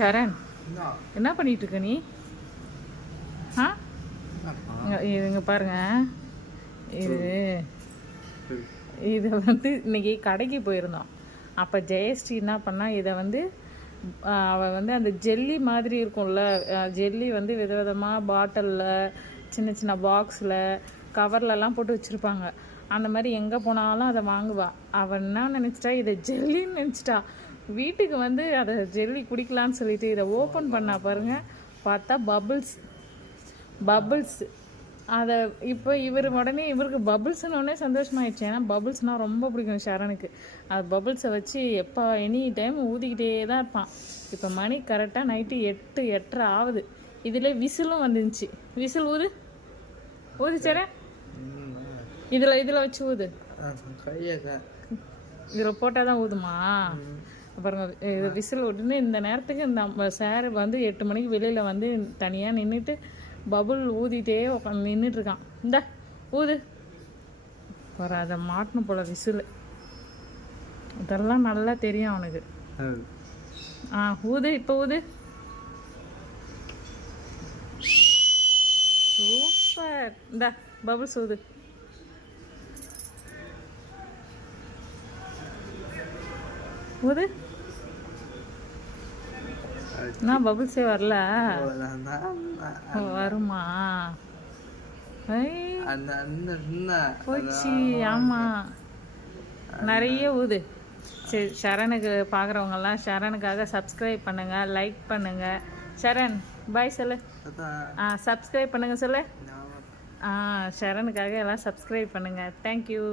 சரண், என்ன பண்ணிட்டு இருக்க நீ? ஆ, இதுங்க பாருங்க, இது இதை வந்து இன்னைக்கு கடைக்கு போயிருந்தோம். அப்போ ஜெயஸ்ரீ என்ன பண்ணா, இதை வந்து அவள் வந்து அந்த ஜெல்லி மாதிரி இருக்கும்ல, ஜெல்லி வந்து விதவிதமாக பாட்டிலில், சின்ன சின்ன பாக்ஸில், கவர்லலாம் போட்டு வச்சுருப்பாங்க. அந்த மாதிரி எங்கே போனாலும் அதை வாங்குவா. அவள் என்ன நினச்சிட்டா, இதை ஜெல்லின்னு நினச்சிட்டா. வீட்டுக்கு வந்து அதை ஜெல்லி குடிக்கலான்னு சொல்லிட்டு இதை ஓப்பன் பண்ணா பாருங்க, பார்த்தா பபுள்ஸ். அதை இப்போ உடனே இவருக்கு பபுள்ஸ்னோடனே சந்தோஷமாயிடுச்சு. ஏன்னா பபுள்ஸ்னால் ரொம்ப பிடிக்கும் ஷரனுக்கு. அது பபுள்ஸை வச்சு எப்போ எனி டைம் ஊதிக்கிட்டே தான் இருப்பான். இப்போ மணி கரெக்டாக நைட்டு 8:30 ஆகுது. இதில் விசிலும் வந்துருந்துச்சு. விசில் ஊது சரண், இதில் வச்சு ஊது. இதில் போட்டால் தான் ஊதுமா? பாருங்க, இது விசில் விட்டுன்னு இந்த நேரத்துக்கு இந்த சார் வந்து 8 மணிக்கு வெளியில் வந்து தனியாக நின்றுட்டு பபுள் ஊதிட்டே உட்காந்து நின்றுட்டுருக்கான். இந்த ஊது வர அதை மாட்டணும் போல் விசில். இதெல்லாம் நல்லா தெரியும் அவனுக்கு. ஊது, இப்போ ஊது. சூப்பர். இந்த பபுள்ஸ் ஊது. ஊது. நான் பபுள்ஸே வரல. வருமா? போச்சு. ஆமா, நிறைய ஊது. சரி, ஷரனுக்கு பார்க்குறவங்கெல்லாம் ஷரனுக்காக சப்ஸ்கிரைப் பண்ணுங்க, லைக் பண்ணுங்க. ஷரண் பாய் சொல்லு. சப்ஸ்கிரைப் பண்ணுங்க சொல்லு. ஷரனுக்காக எல்லாம் சப்ஸ்கிரைப் பண்ணுங்க. தேங்க்யூ.